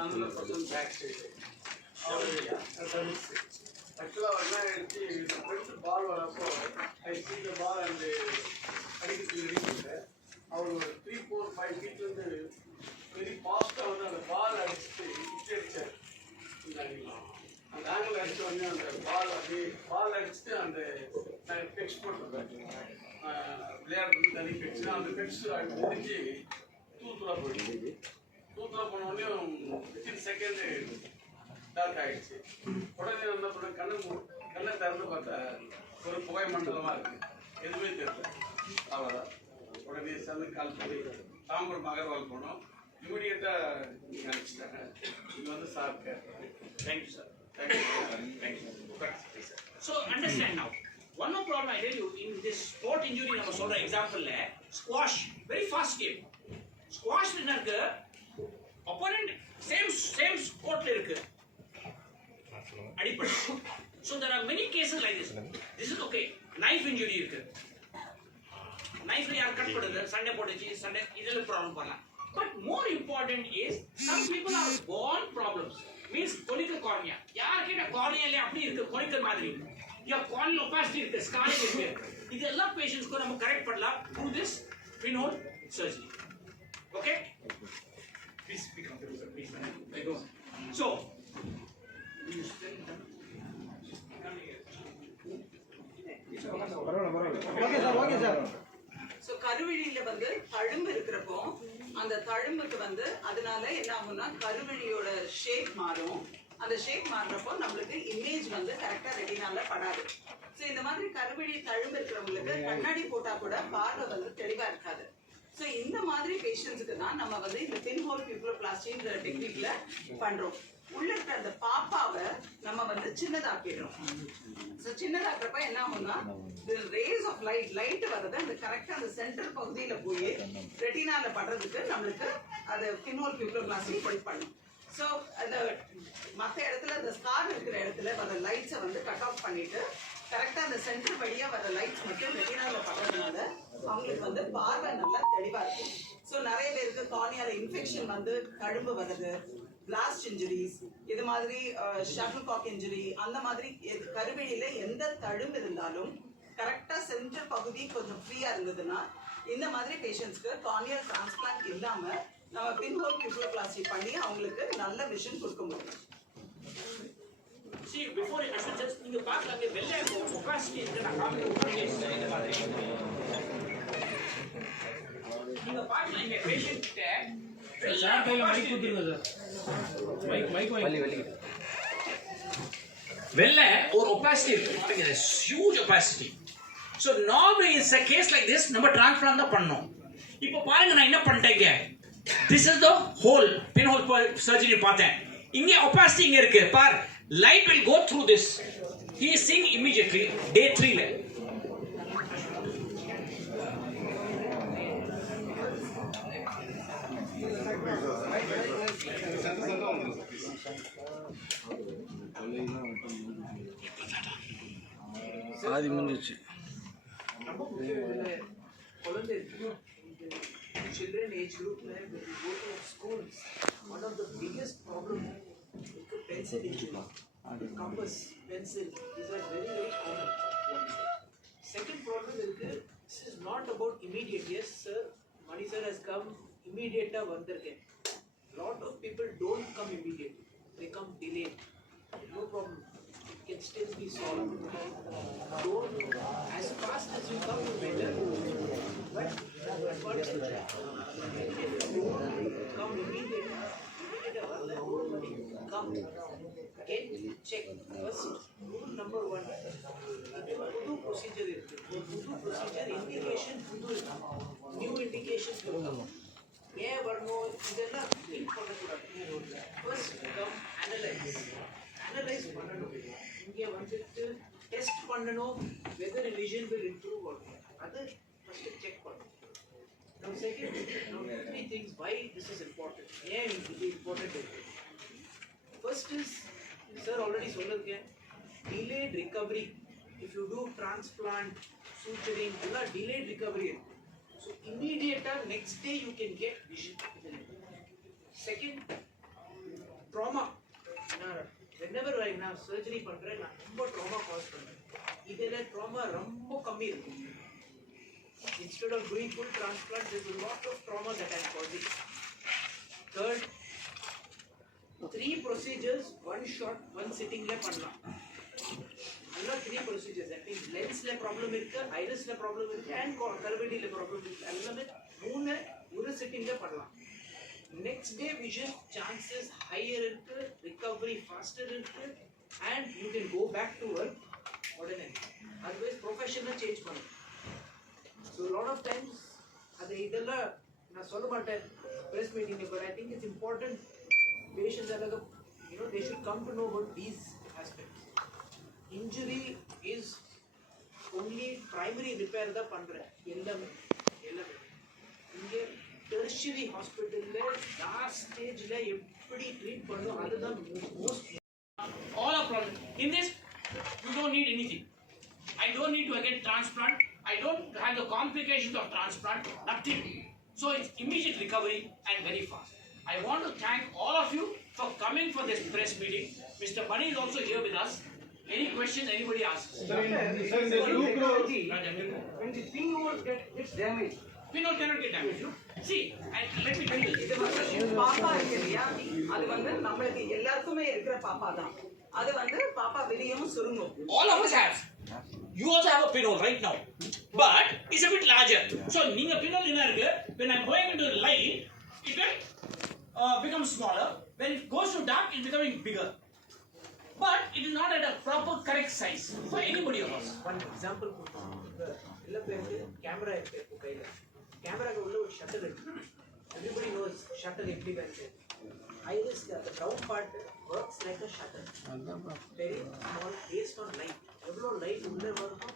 100% back side ஆக்சுவலாக அவர் என்ன ஆயிடுச்சு ஃப்ரெண்ட்ஸ் பால் வரப்போ ஐ சி த பால் அண்ட் அடிக்கிறதுக்கு ரெடி பண்ணிட்டேன். அவர் ஒரு 3-4-5 ஃபீட்லேருந்து வெரி ஃபாஸ்ட்டாக வந்து அந்த பால் அடிச்சுட்டு இப்படி அடித்தார். அந்த ஆங்கிள் அடித்து வந்து அந்த பால் அப்படியே பால் அடிச்சுட்டு அந்த நாங்கள் பெக்ஸ் போட்டிருக்கோம் விளையாடுறது தனி பெக்ஸ் அந்த பெக்ஸ் முடிஞ்சு தூத்துலா போயிடுச்சு. தூத்துலா போனோடனே வித்தின் செகண்டு டார்க் ஆகிடுச்சு. உடனே என்ன பண்ண கண்ணை திறந்து பார்த்தா ஒரு புகை மண்டலமாக இருக்குது, எதுவுமே தெரியல. அவ்வளோதான். உடனே சன்னு கால் பண்ணி தாம்பரம் அகர்வால் போனோம். இமீடியட்டாக நீங்கள் அனுப்பிச்சிட்டாங்க. இங்கே வந்து சார் கேட்குறேன். Thank you sir. So understand now. One more problem I tell you in this sport injury நம்ம சொல்ற example ல squash very fast game. Squash என்ன இருக்கு? Opponent same court ல இருக்கு. அடிப்படை. So there are many cases like this. This is okay. Knife injury இருக்கு. Knife யார் கட் பண்ணுது? சண்டை போடுச்சு, சண்டை இதெல்லாம் ப்ராப்ளம் பண்ணலாம். But more important is some people are born problems. Means conical cornea. யார் கிட்ட corneaல அப்படி இருக்கு conical மாதிரி. யா corneal opacity இருக்கு, scarring இருக்கு. இதெல்லாம் patients को நம்ம கரெக்ட் பண்ணலாம் through this pinhole surgery. Okay? Please speak up, please. I go. So, okay sir. So கருவிழியில வந்து தழும்பு இருக்கிறப்போ அந்த தழும்புக்கு வந்து அதனால என்ன ஆகும்னா கருவிழியோட ஷேப் மாறும். அந்த ஷேப் மாறுறப்போ நம்மளுக்கு இமேஜ் வந்து கரெக்டா ரெட்டினால படாது. ஸோ இந்த மாதிரி கருவிழி தழும்பு இருக்கிறவங்களுக்கு கண்ணாடி போட்டா கூட பார்வை வந்து தெளிவா இருக்காது. ஸோ இந்த மாதிரி பேஷண்ட்ஸுக்கு தான் நம்ம வந்து இந்த பின்ஹோல் பியூப்ளோபிளாஸ்டின்ற டெக்னிக்ல பண்றோம். உள்ள இருக்கிற அந்த பாப்பாவை நம்ம வந்து சின்னதாக்கிடுறோம். ஸோ சின்னதாக்குறப்ப என்ன ஆகும்னா ரேஸ் ஆஃப் லைட் வர்றது அந்த கரெக்டா அந்த சென்டர் பகுதியில போய் ரெட்டினால படுறதுக்கு நம்மளுக்கு அது பின்ஹோல் பியூப்ளோபிளாஸ்டி ஹெல்ப் பண்ணும். ஸோ அந்த மற்ற இடத்துல அந்த ஸ்கார் இருக்கிற இடத்துல வர லைட்ஸை வந்து கட் ஆஃப் பண்ணிட்டு கரெக்டா அந்த சென்டர் வழியா வர லைட்ஸ் மட்டும் ரெட்டினால படுறதுனால அவங்களுக்கு வந்து பார்வை நல்லா தெளிவா இருக்கும். ஸோ நிறைய பேருக்கு கார்னியால இன்ஃபெக்ஷன் வந்து தழும்பு வருது, பிளாஸ்ட் இன்ஜுரிஸ், இது மாதிரி ஷட்டில் காக் இன்ஜுரி, அந்த மாதிரி கருவிழியில எந்த தழும்பு இருந்தாலும் கரெக்டா சென்டர் பகுதி கொஞ்சம் ஃப்ரீயா இருந்ததுன்னா இந்த மாதிரி பேஷண்ட்ஸ்க்கு கார்னியல் டிரான்ஸ்பிளான்ட் இல்லாம நம்ம பின்ஹோல் பியூப்ளோபிளாஸ்டி பண்ணி அவங்களுக்கு நல்ல விஷன் கொடுக்க முடியும். see before it just நீங்க பார்க்கலாங்க வெள்ளை opacity இருக்கு நான் காமிக்கிறேன். இந்த மாதிரி நீங்க பார்க்கலாம் இங்க பேஷண்ட் கிட்ட சார் கையில மைக் கொடுத்துருங்க சார். மைக் வெள்ளை ஒரு opacity இருக்கு. huge opacity. So normally in a case like this நம்ம டிரான்ஸ்பிளான்ட் தான் பண்ணோம். இப்போ பாருங்க நான் என்ன பண்ணிட்டேங்க. This is the hole, pinhole surgery பார்த்தேன். இங்க opacity இங்க இருக்கு. பார் light will go through this. He is seeing immediately day 3 ல. ஆதி முடிஞ்சிச்சு. Children age group when we go to schools, one of the biggest problem is pencil injury. Compass, pencil, these are very common. Second problem is this is not about immediate. Yes, sir, Mani sir has come immediate. Lot of people don't come immediately. They come delayed. No problem. It can still be solved. Don't as fast as you come to better. But come immediately. Come. Okay, check. First, rule number 1. Pudu procedure irukku. Pudu procedure indication pudu irukku. New indication irukku. ஏன் வரணும் இதெல்லாம் திங்க் பண்ணக்கூடாது. First come analyse பண்ணணும். இங்கே வந்துட்டு டெஸ்ட் பண்ணணும் weather vision will improve ஆகும். அது ஃபர்ஸ்ட் செக் பண்ணணும். Now second, now 3 things why this is important. ஏன் இது இம்பார்ட்டன்ட் இருக்கு. First is sir already சொல்லிருக்கேன் delayed recovery. If you do transplant, suturing, இதெல்லாம் delayed recovery இருக்கு. So immediate next day you can get vision. Second, நான் சர்ஜரி பண்றேன், நான் ரொம்ப ட்ராமா காஸ் பண்றேன். இதுல ட்ராமா ரொம்ப கம்மி இருக்கு. Instead of doing full transplant, there's a lot of trauma that I'm causing. Third, 3 procedures, 1 shot, 1 sitting le பண்ணலாம். alla 3 procedures, that means lens le problem irukku, iris le problem irukku and curvity le problem irukku, allame 3 ஒரு sitting le பண்ணலாம். Next day vision chances higher irukku, recovery faster irukku and you can go back to work உடனே. Otherwise professional change பண்ணு. So a lot of times அது இதெல்லாம் நான் சொல்ல மாட்டேன் press meeting, but I think it's important patients are like, they should come to know about these aspects. Injury is only primary repair da பண்றேன் எல்லாமே இங்க tertiary hospital ல last stage ல எப்படி ட்ரீட் பண்ணனும் அதுதான் most. All are problem. In this, you don't need anything. I don't need to again transplant. I don't have the complications of transplant. Nothing. So it's immediate recovery and very fast. I want to thank all of you for coming for this press meeting. Mr. Mani is also here with us. Any questions anybody asks? Sir, in the 2 crore, When the pinhole gets damaged, Pinhole cannot get damaged. No? See, and let me tell you this. இது வந்து பாப்பா இருக்கு இல்லையா, அது வந்து நம்மளுக்கு எல்லாருக்குமே இருக்கிற பாப்பா தான். அது வந்து பாப்பா வெளியும் சுருங்கும். All of us have. You also have a pinhole right now, but it's a bit larger. So, நீங்க pinhole என்ன இருக்கு? When I'm going into the light, it will become smaller. When it goes to dark, it's becoming bigger. But it is not at a proper correct size for anybody of us. one example கொடுத்தோம். எல்லா பேருக்கு கேமரா இருக்கு கையில. கேமராக்கு உள்ள ஒரு ஷட்டர் இருக்கு. Everybody knows shutter எப்படி வருது. Iris the round part works like a shutter. Very small based on light. எவ்வளோ லைட் உள்ள வருதோ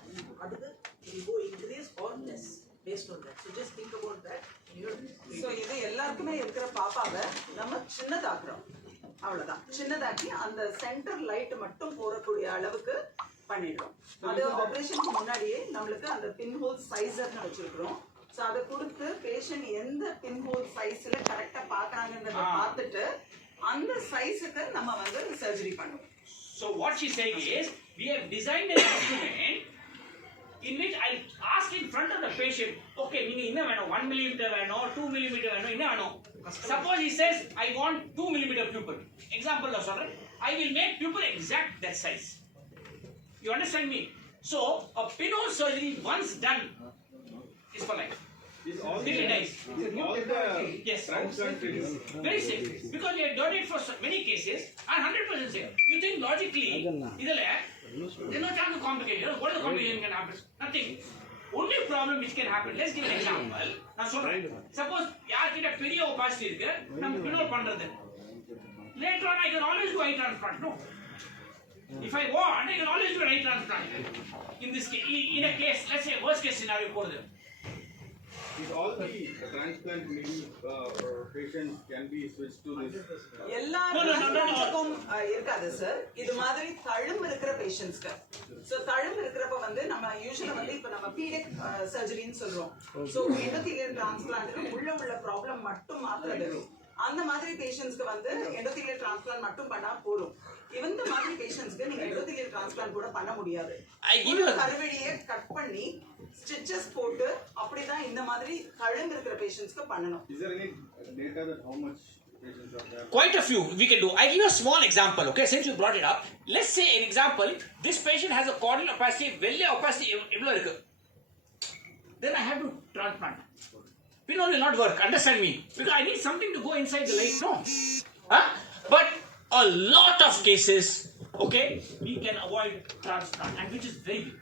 அதுக்கு it will go increase or less based on that. So just think about that. So இது எல்லாருக்குமே இருக்கிற பாப்பாவை நம்ம சின்னதாக்குறோம், அவ்வளவுதான். சின்னதாக்கி அந்த சென்டர் லைட் மட்டும் போறக்கூடிய அளவுக்கு பண்ணிடுறோம். அது ஆபரேஷனுக்கு முன்னாடியே நம்மளுக்கு அந்த பின்ஹோல் சைஸர்னு வச்சிருக்கிறோம். ஸோ அதை கொடுத்து பேஷண்ட் எந்த பின்ஹோல் சைஸ்ல கரெக்டா பாக்குறாங்கன்றத பார்த்துட்டு அந்த சைஸுக்கு நம்ம வந்து சர்ஜரி பண்ணுவோம். So what she's saying is, we have designed an instrument in which I ask in front of the patient, okay, நீங்க என்ன வேணும், 1 millimeter வேணும், 2 millimeter வேணும், என்ன வேணும்? Suppose he says, I want 2 millimeter pupil. Example நான் சொல்றேன். I will make pupil exact that size. You understand me? So a pinhole surgery once done is for life. is all Till it dies. all the Yes. transplant treatment. Very safe. Because we have done it for many cases and 100% safe. You think logically, there's no chance of complication. What is the complication can happen? Nothing. Only problem which can happen, let's give an example. நான் சொல்றேன். Suppose யார்கிட்ட பெரிய opacity இருக்கு, நம்ம pinhole பண்றது. Later on I can always do eye transplant. No. If I want, I can always do an eye transplant. In this case, in a case, let's say worst case scenario போறது. Is all the transplant patients can be switched to this? எல்லா டிரான்ஸ்பிளான்ட்ஸ்க்கும் இருக்காது சார். இது மாதிரி தழும்பு இருக்கிற பேஷண்ட்ஸ்க்கு. சோ தழும்பு இருக்கிறப்ப வந்து நம்ம யூசுவலா வந்து இப்ப நம்ம பீடிக் சர்ஜரின்னு சொல்றோம். சோ எண்டோதீலியல் டிரான்ஸ்பிளான்ட்ல உள்ள ப்ராப்ளம் மட்டும் மாத்துறது. அந்த மாதிரி பேஷண்ட்ஸ்க்கு வந்து எண்டோதீலியல் டிரான்ஸ்பிளான்ட் மட்டும் பண்ணா போதும். இந்த மாதிரி பேஷண்ட்ஸ்க்கு நீங்க எண்டோதீலியல் டிரான்ஸ்பிளான்ட் கூட பண்ண முடியாது. கருவழியை கட் பண்ணி ஸ்டிச்சஸ் போட்டு அப்படிதான் இந்த மாதிரி தழும்பு இருக்கிற பேஷண்ட்ஸ்க்கு பண்ணணும். Is there any data that how much patients are there? Quite a few we can do. I give you a small example, okay? Since you brought it up, let's say an example. This patient has a corneal opacity, velly opacity evlo irukku. Then I have to transplant. Pinhole will not work. Understand me? Because I need something to go inside the light. No, but a lot of cases, okay, we can avoid transplant, and which is very big.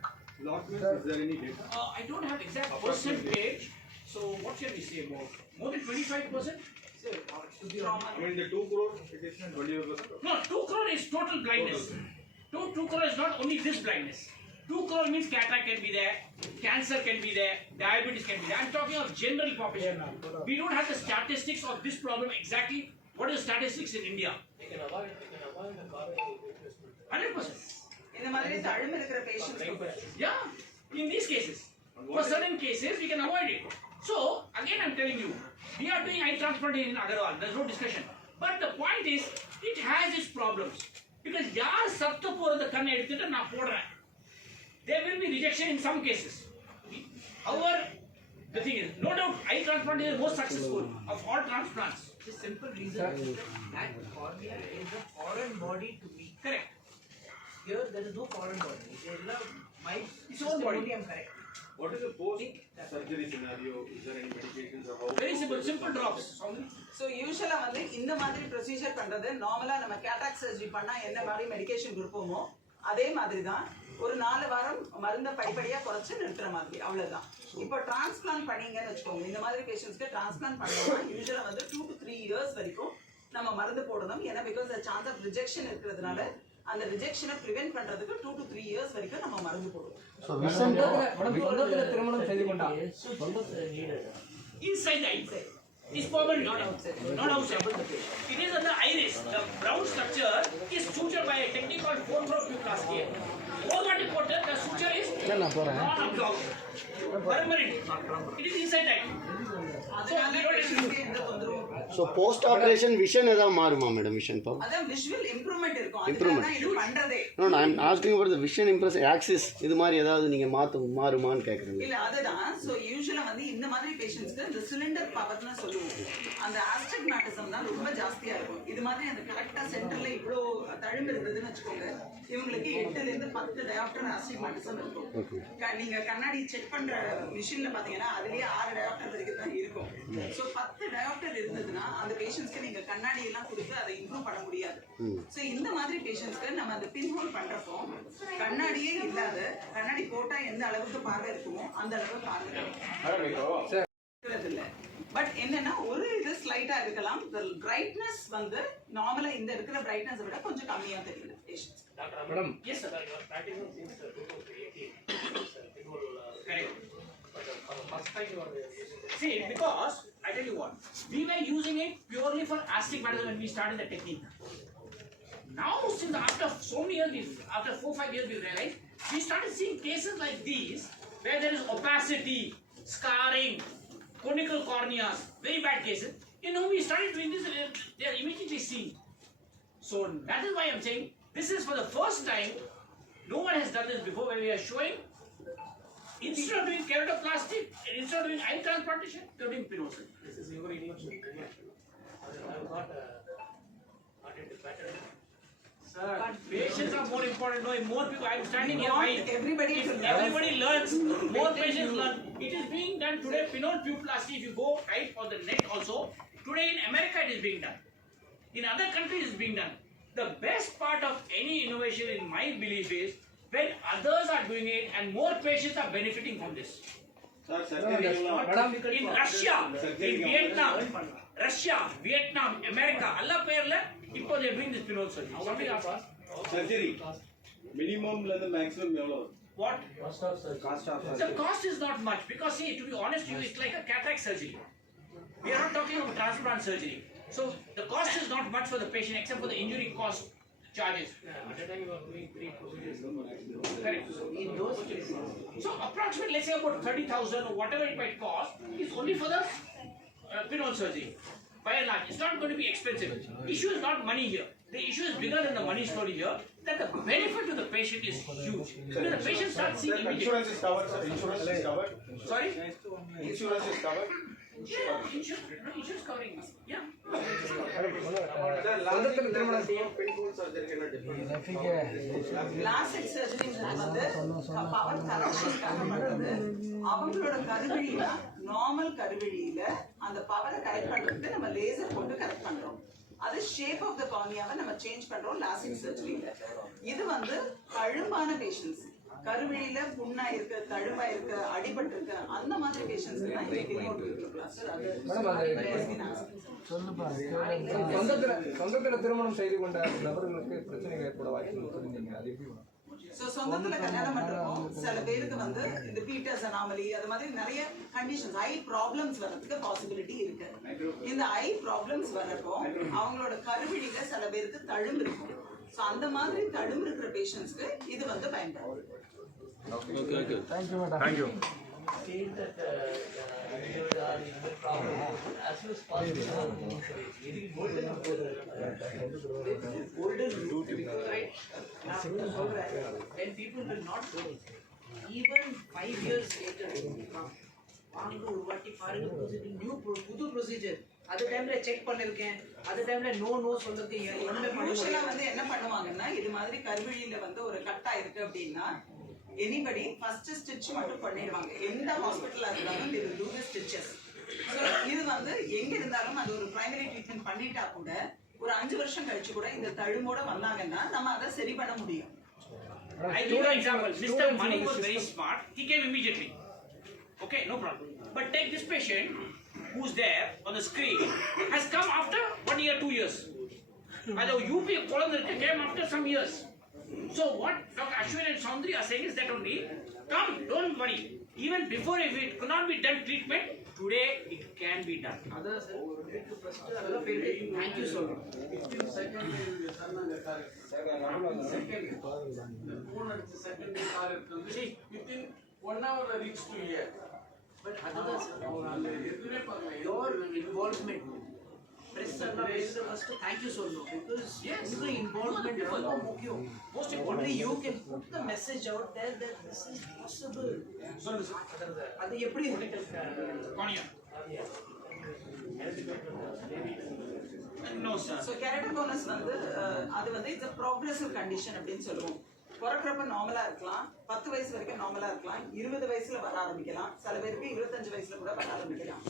Lot means is there any data? I don't have exact percentage. So what can we say about more than 25%? I mean the 2 crore it is 25%. No, 2 crore is total blindness. 2 crore is not only this blindness. 2 crore means cataract can be there, cancer can be there, diabetes can be there. I'm talking of general population. We don't have the statistics of this problem exactly. What is the statistics in India? 100%. இந்த மாதிரி தழும்பு இருக்கிற பேஷண்ட்ஸ்க்கு Yeah, in these cases. For certain cases, we can avoid it. So, again I'm telling you, we are doing eye transplantation in Agarwal. There's no discussion. But the point is, it has its problems. Because யார் சத்து போறது கண்ணை எடுத்துட்டு நான் போடுறேன். There will be rejection in some cases. However, the thing is, no doubt, eye transplant is the most successful of all transplants. The simple reason is that cornea is a foreign body to me. Correct. Here there is no foreign body. There is my Its own body. only I am correct. What is the post-surgery scenario? Is there any medications or how? Very simple drops. So யூஸ்வலா வந்து இந்த மாதிரி ப்ரொசீஜர் பண்றது நார்மலா நம்ம cataract surgery பண்ணா என்ன மாதிரி மெடிகேஷன் கொடுப்போமோ அதே மாதிரி தான் ஒரு 4 வாரம் மருந்தை படிப்படியா குறைச்சு நிறுத்துற மாதிரி அவ்வளவுதான். இப்போ டிரான்ஸ்பிளான்ட் பண்ணீங்கன்னு வச்சுக்கோங்க, இந்த மாதிரி பேஷண்ட்ஸ்க்கு டிரான்ஸ்பிளான்ட் பண்ணோம்னா யூஸ்வலா வந்து 2 to 3 இயர்ஸ் வரைக்கும் நம்ம மருந்து போடணும். ஏன்னா பிகாஸ் சான்ஸ் ஆஃப் ரிஜெக்ஷன் இருக்கிறதுனால அந்த ரிஜெக்ஷனை ப்ரிவென்ட் பண்றதுக்கு 2 to 3 இயர்ஸ் வரைக்கும் நம்ம மருந்து போடுவோம். திருமணம் செய்து கொண்டா Inside the eye. It's permanent. Not outside. Not outside. It is on the iris. The brown structure is sutured by a technique called photoreoplasty. All what important, the suture is non-absorbed. Permanent. It is inside the eye. அதனால பேஷண்ட்ஸ்க்கு எந்த தொந்தரவும் so post operation vision ஏதாவது மாறுமா madam vision power அதான் visual improvement இருக்கும். அதுக்காக தான் இது பண்றதே. No I'm asking for the vision impress axis இது மாதிரி ஏதாவது நீங்க மாறுமான்னு கேக்குறீங்க. இல்ல அதுதான். சோ யூசுவலா வந்து இந்த மாதிரி பேஷண்ட்ஸ்க்கு இந்த சிலிண்டர் பவர்னு சொல்லுவோம். அந்த ஆஸ்டிக்மேட்டிசம் தான் ரொம்ப ஜாஸ்தியா இருக்கும். இது மாதிரி அந்த கரெக்டா சென்டர்ல இவ்ளோ தழும்பு இருந்ததுன்னு வச்சுக்கோங்க, இவங்களுக்கு 8 ல இருந்து 10 டயாப்டர் ஆஸ்டிக்மேட்டிசம் இருக்கும். நீங்க கண்ணாடி செக் பண்ற மிஷின்ல பாத்தீங்கன்னா அதுலயே 6 டயாப்டர் வரைக்கும் தான் இருக்கும். சோ 10 டயாப்டர் இருந்ததுன்னா அந்த பேஷண்ட்ஸ்க்கு நீங்க கண்ணாடி எல்லாம் கொடுத்து அதை இம்ப்ரூவ் பண்ண முடியாது. சோ இந்த மாதிரி பேஷண்ட்ஸ்க்கு நம்ம அந்த பின் ஹோல் பண்றப்போ கண்ணாடியே இல்லாத கண்ணாடி போட்டா எந்த அளவுக்கு பார்வை இருக்குமோ அந்த அளவுக்கு பார்வை இல்ல. பட் என்னன்னா ஒரு இது ஸ்லைட்டா இருக்கலாம். பிரைட்னஸ் வந்து நார்மலா இந்த இருக்கிற பிரைட்னஸ் விட கொஞ்சம் கம்மியா தெரியும் patients. Madam Yes, sir. Correct. See, because I tell you what, we were using it purely for astigmatism when we started the technique. Now, since after so many years, after 4-5 years, we realized we started seeing cases like these where there is opacity, scarring, conical corneas, very bad cases. You know, we started doing this, they are immediately seen. So that is why I'm saying this is for the first time. No one has done this before, where we are showing. Instead of doing keratoplasty, instead of doing eye transplantation, they are doing pinhole. This is your innovation. I have got into pattern. Sir, patients are more important. No, more people. I'm standing here. Want everybody If to learn. everybody learns, more patients learn. It is being done today. Pinhole pupiloplasty. If you go right on the net also, today in America it is being done. In other countries it is being done. The best part of any innovation, in my belief, is when others are doing it and more patients are benefiting from this. In Russia, in Vietnam, America, alla பேர்ல இப்போ they are doing this pinhole surgery. Somebody asked us, Surgery. Minimum la the maximum எவ்வளவு? what? Cost of surgery. The cost is not much because see, to be honest with you, it's like a cataract surgery. We are not talking about transplant surgery. So the cost is not much for the patient except for the injury cost charges. At a time you are doing 3 procedures. Correct. In those cases, So approximately, let's say about 30,000 or whatever it might cost is only for the pinhole surgery. By and large, it's not going to be expensive. Issue is not money here. The issue is bigger than the money story here. That the benefit to the patient is huge. Because the patient starts seeing immediately. Insurance is covered, sir. Insurance is covered. Sorry? Insurance is covered. Yeah, insurance covering. Yeah. Pinhole surgery என்ன difference? Plastic surgery வந்து பவர் கரெக்ஷனுக்காக பண்றது. அவங்களோட கருவிழியில நார்மல் கருவிழியில அந்த பவரை கரெக்ட் பண்றதுக்கு நம்ம லேசர் போட்டு கரெக்ட் பண்றோம். அது ஷேப் ஆஃப் த கார்னியாவை நம்ம சேஞ்ச் பண்றோம் லாசிக் சர்ஜரியில. இது வந்து தழும்பான பேஷண்ட்ஸ், கருவிழியில புண்ணா இருக்கு, தழும்பா இருக்கு, அடிபட்டு இருக்கு, அந்த மாதிரி பேஷண்ட்ஸ்க்கு தான் இது சொந்தத்துல திருமணம் செய்து கொண்ட நபர்களுக்கு பிரச்சனைகள் ஏற்பட வாய்ப்பு சொன்னீங்க. அது எப்படி? சோ சொந்தத்துல கல்யாணம் பண்றப்போ சில பேருக்கு வந்து இந்த பீட்டர்ஸ் அனாமலி அது மாதிரி நிறைய கண்டிஷன்ஸ் ஐ ப்ராப்ளம்ஸ் வரதுக்கு பாசிபிலிட்டி இருக்கு. இந்த ஐ ப்ராப்ளம்ஸ் வரப்போ அவங்களோட கருவிழியில சில பேருக்கு தழும்பு இருக்கும். சோ அந்த மாதிரி தழும்பு இருக்கிற பேஷண்ட்ஸ்க்கு இது வந்து பயன்படும். Thank you madam. Thank you. state that individuals are in the problem as soon as possible. It is golden. Golden route. நான் சொல்றேன், when people will not go, even 5 years later, வாங்க ஒரு வாட்டி பாருங்க புது ப்ரொசீஜர். அது டைம்ல செக் பண்ணிருக்கேன், அது டைம்ல நோ சொல்றதுக்கு என்ன யூஷுவலா வந்து என்ன பண்ணுவாங்கன்னா, இது மாதிரி கருவழியில வந்து ஒரு கட்டா இருக்கு அப்படின்னா எனிபடி ஃபர்ஸ்ட் ஸ்டிட்ச் மட்டும் பண்ணிடுவாங்க. எந்த ஹாஸ்பிட்டலா இருந்தாலும் they will do the stitches. So இது வந்து எங்க இருந்தாலும் அது ஒரு பிரைமரி ட்ரீட்மெண்ட் பண்ணிட்டா கூட ஒரு 5 வருஷம் கழிச்சு கூட இந்த தழும்போட வந்தாங்கன்னா நம்ம அதை சரி பண்ண முடியும். I give you an example. Mr. Mani was very smart. He came immediately. Okay, no problem. But take this patient who's there on the screen has come after 1 year, 2 years. And the UP Kolandarka came after some years. So what Dr. Ashwin and Saundri are saying is that only, come, don't worry. Even before, if it could not be done treatment, today it can be done. அதான் sir first அதெல்லாம் போயிட்டு thank you சொல்றோம். Second சொன்னாங்க sir phone அடிச்சு second call எடுத்து within 1 hour reach to here. But அதுதான் sir அவங்க அந்த எதுவுமே பண்ணல. யோர் இன்வால்வ்மெண்ட் பிரஸ் எல்லாம் பேசுறது ஃபர்ஸ்ட் தேங்க்யூ சொல்லணும். பிகாஸ் உங்க இன்வால்வ்மெண்ட் ரொம்ப முக்கியம். Most importantly you can put the message out there that this is possible. அது எப்படி Konya. No, sir. So keratoconus வந்து அது வந்து இட்ஸ் a progressive condition அப்படின்னு சொல்லுவோம். பிறக்கிறப்ப நார்மலா இருக்கலாம், 10 வயசு வரைக்கும் நார்மலா இருக்கலாம், 20 வயசுல வர ஆரம்பிக்கலாம், சில பேருக்கு 25 வயசுல கூட வர ஆரம்பிக்கலாம்.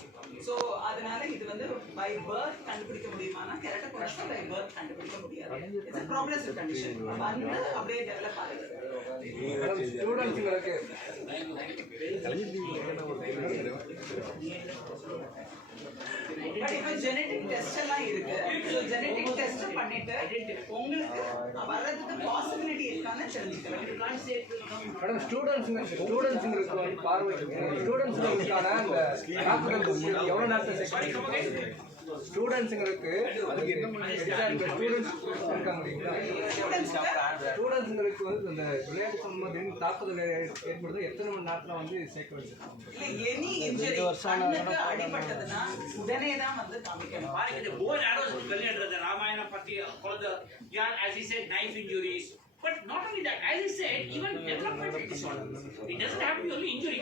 ஸோ அதனால இது வந்து பை பர்த் கண்டுபிடிக்க முடியுமானா கெரட்டோகோனஸ் பை பர்த் கண்டுபிடிக்க முடியாது. It's a progressive condition. வந்து அப்படியே டெவலப் ஆகுது. ஸ்டூடெண்ட்ஸுங்களுக்கு பட் இப்போ ஜெனடிக் டெஸ்ட் எல்லாம் இருக்கு. ஸோ ஜெனடிக் டெஸ்ட் பண்ணிட்டு உங்களுக்கு வர்றதுக்கு பாசிபிலிட்டி இருக்கான்னு தெரிஞ்சுக்கலாம். மேடம் ஸ்டூடெண்ட்ஸுங்களுக்கு வந்து பார்வை ஸ்டூடெண்ட்ஸுங்களுக்கான அந்த டாக்டர் எவ்வளோ நேரத்தை ஸ்டூடெண்ட்ஸுங்களுக்கு ஸ்டூடெண்ட்ஸுங்களுக்கு வந்து இந்த விளையாட்டு சம்பந்தமாக தாக்குதல் ஏற்படுது எத்தனை மணி நேரத்தில் வந்து சேர்க்க வச்சிருக்காங்க? எனி இன்ஜுரி கண்ணுக்கு அடிபட்டதுன்னா உடனே தான் வந்து காமிக்கணும். பாருங்க இந்த போர் ஆரோஸ் கல்யாணம் ராமாயண பத்தி குழந்தை யார் as he said knife injuries, but not only that, as he said even developmental disorder, it doesn't have to be only injury.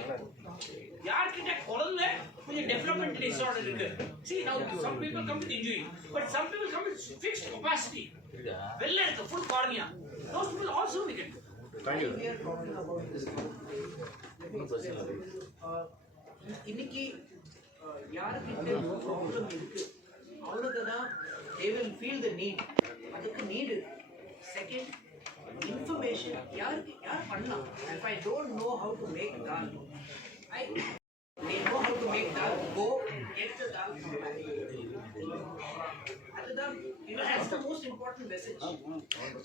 யார்கிட்ட குழந்தை கொஞ்சம் developmental disorder இருக்கு. See now some people come with injury, but some people come with fixed opacity, வெள்ள இருக்கு full cornea, those people also we can do. we are talking about this. இன்னைக்கு யாருக்கிட்ட ப்ராப்ளம் இருக்கு அவங்களுக்கு தான் they will feel the need. அதுக்கு need. Second information யார் பண்ணலாம். if I don't know how to make dal, I know how to make dal, go get the dal from my அதுதான் that's the most important message.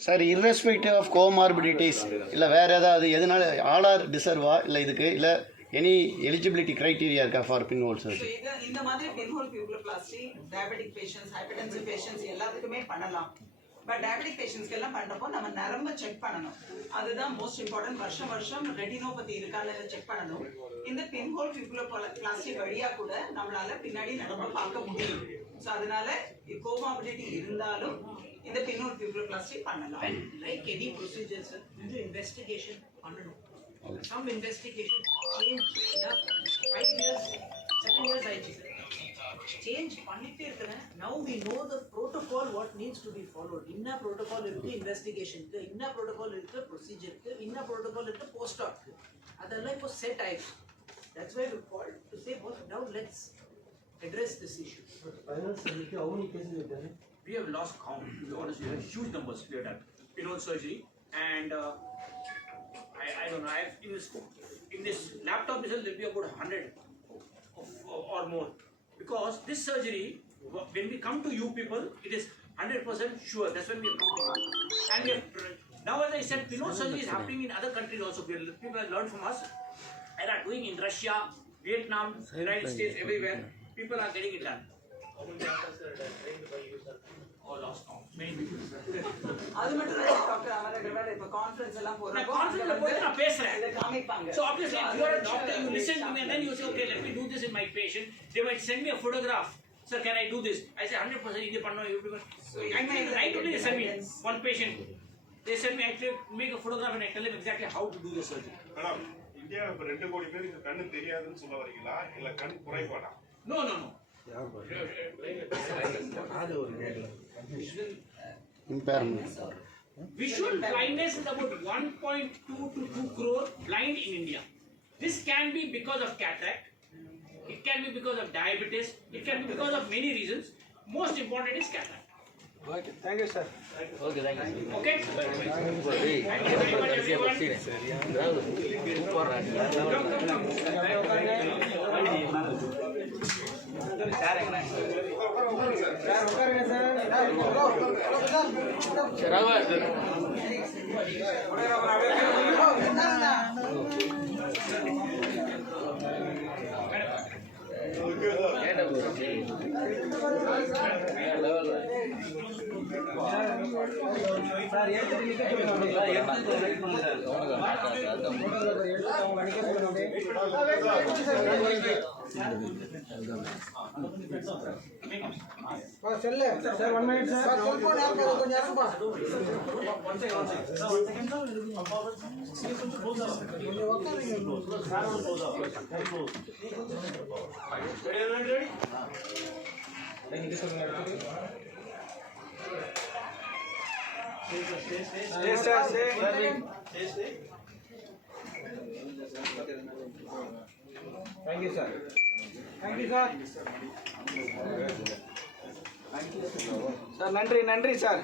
Sir irrespective of comorbidities இல்லை வேறு ஏதாவது எதனால ஆளார் டிசர்வா இல்லை இதுக்கு இல்லை எனி எலிஜிபிலிட்டி க்ரைட்டீரியா இருக்கா ஃபார் பின்ஹோல் ஸோ சர்ஜரி? இந்த மாதிரி pinhole pupilloplasty diabetic patients, hypertensive patients எல்லாத்துக்குமே பண்ணலாம். பட் டயபெட்டிக் பேஷண்ட்ஸ்க்கு எல்லாம் பண்றப்போ நம்ம நரம்பை செக் பண்ணணும். அதுதான் மோஸ்ட் இம்பார்ட்டன்ட். வருஷம் ரெட்டினோபதி இருக்கான்னு செக் பண்ணணும். இந்த பின்ஹோல் பியூப்ளோபிளாஸ்டி வழியா கூட நம்மளால பின்னாடி நரம்பை பார்க்க முடியும். ஸோ அதனால கோமாபிலிட்டி இருந்தாலும் இந்த பின்ஹோல் பியூப்ளோபிளாஸ்டி பண்ணலாம். Like any procedure, sir, இந்த investigation பண்ணணும். Some investigation change enough 5 years, 7 years ஆயிடுச்சு சார். சேஞ்ச் பண்ணிட்டே இருக்கிறேன். Now we know the protocol what needs to be followed. என்ன protocol இருக்கு இன்வெஸ்டிகேஷனுக்கு, என்ன protocol இருக்கு ப்ரொசீஜருக்கு, என்ன protocol இருக்கு போஸ்ட் ஆப்க்கு. அதெல்லாம் இப்போ செட் ஆயிடுச்சு. That's why we called to say now let's address this issue. We have lost count. To be honest, we have huge numbers we have done pinhole surgery, and I don't know. In this laptop result, there will be about 100 or more, because this surgery, when we come to you people, it is 100% sure. That's when we have come to you. And we have, now, as I said, pinhole surgery is happening in other countries also. People have learned from us and are doing in Russia, Vietnam, United States, everywhere. People are getting it done. All lost count. Many people. அது மட்டும் இல்ல டாக்டர் அமர் அகர்வால் இப்ப கான்ஃபரன்ஸ் எல்லாம் போறப்போ நான் கான்ஃபரன்ஸ்ல போய் நான் பேசுறேன். இத காமிப்பாங்க. So obviously if you are a doctor, you listen to me and then you say, okay, let me do this in my patient. They might send me a photograph. Sir, can I do this? I say 100% இது பண்ணனும். So Actually, right only they send me one patient. They send me actually make a photograph and I tell them exactly how to do the surgery. Madam இந்தியாவில் இப்போ 2 கோடி பேருக்கு கண்ணு தெரியாதுன்னு சொல்ல வரீங்களா இல்லை கண் குறைபாடா? No, no, no. Impairment. Visual blindness is about 1.2 to 2 crore blind in India. This can be because of cataract. It can be because of diabetes. It can be because of many reasons. Most important is cataract. Okay thank you sir. Okay thank you. Okay? Thank you very much, everyone. Sir எடுத்துட்டு நிக்க சொல்லுங்க. எடுத்து வெயிட் பண்ணுங்க sir. Cell sir 1 minute sir. Cellphone யாருக்கு கொஞ்சம் இறங்குப்பா. நிக்க சொல்லுங்க. Thank you sir. Thank you sir. Sir நன்றி நன்றி சார்.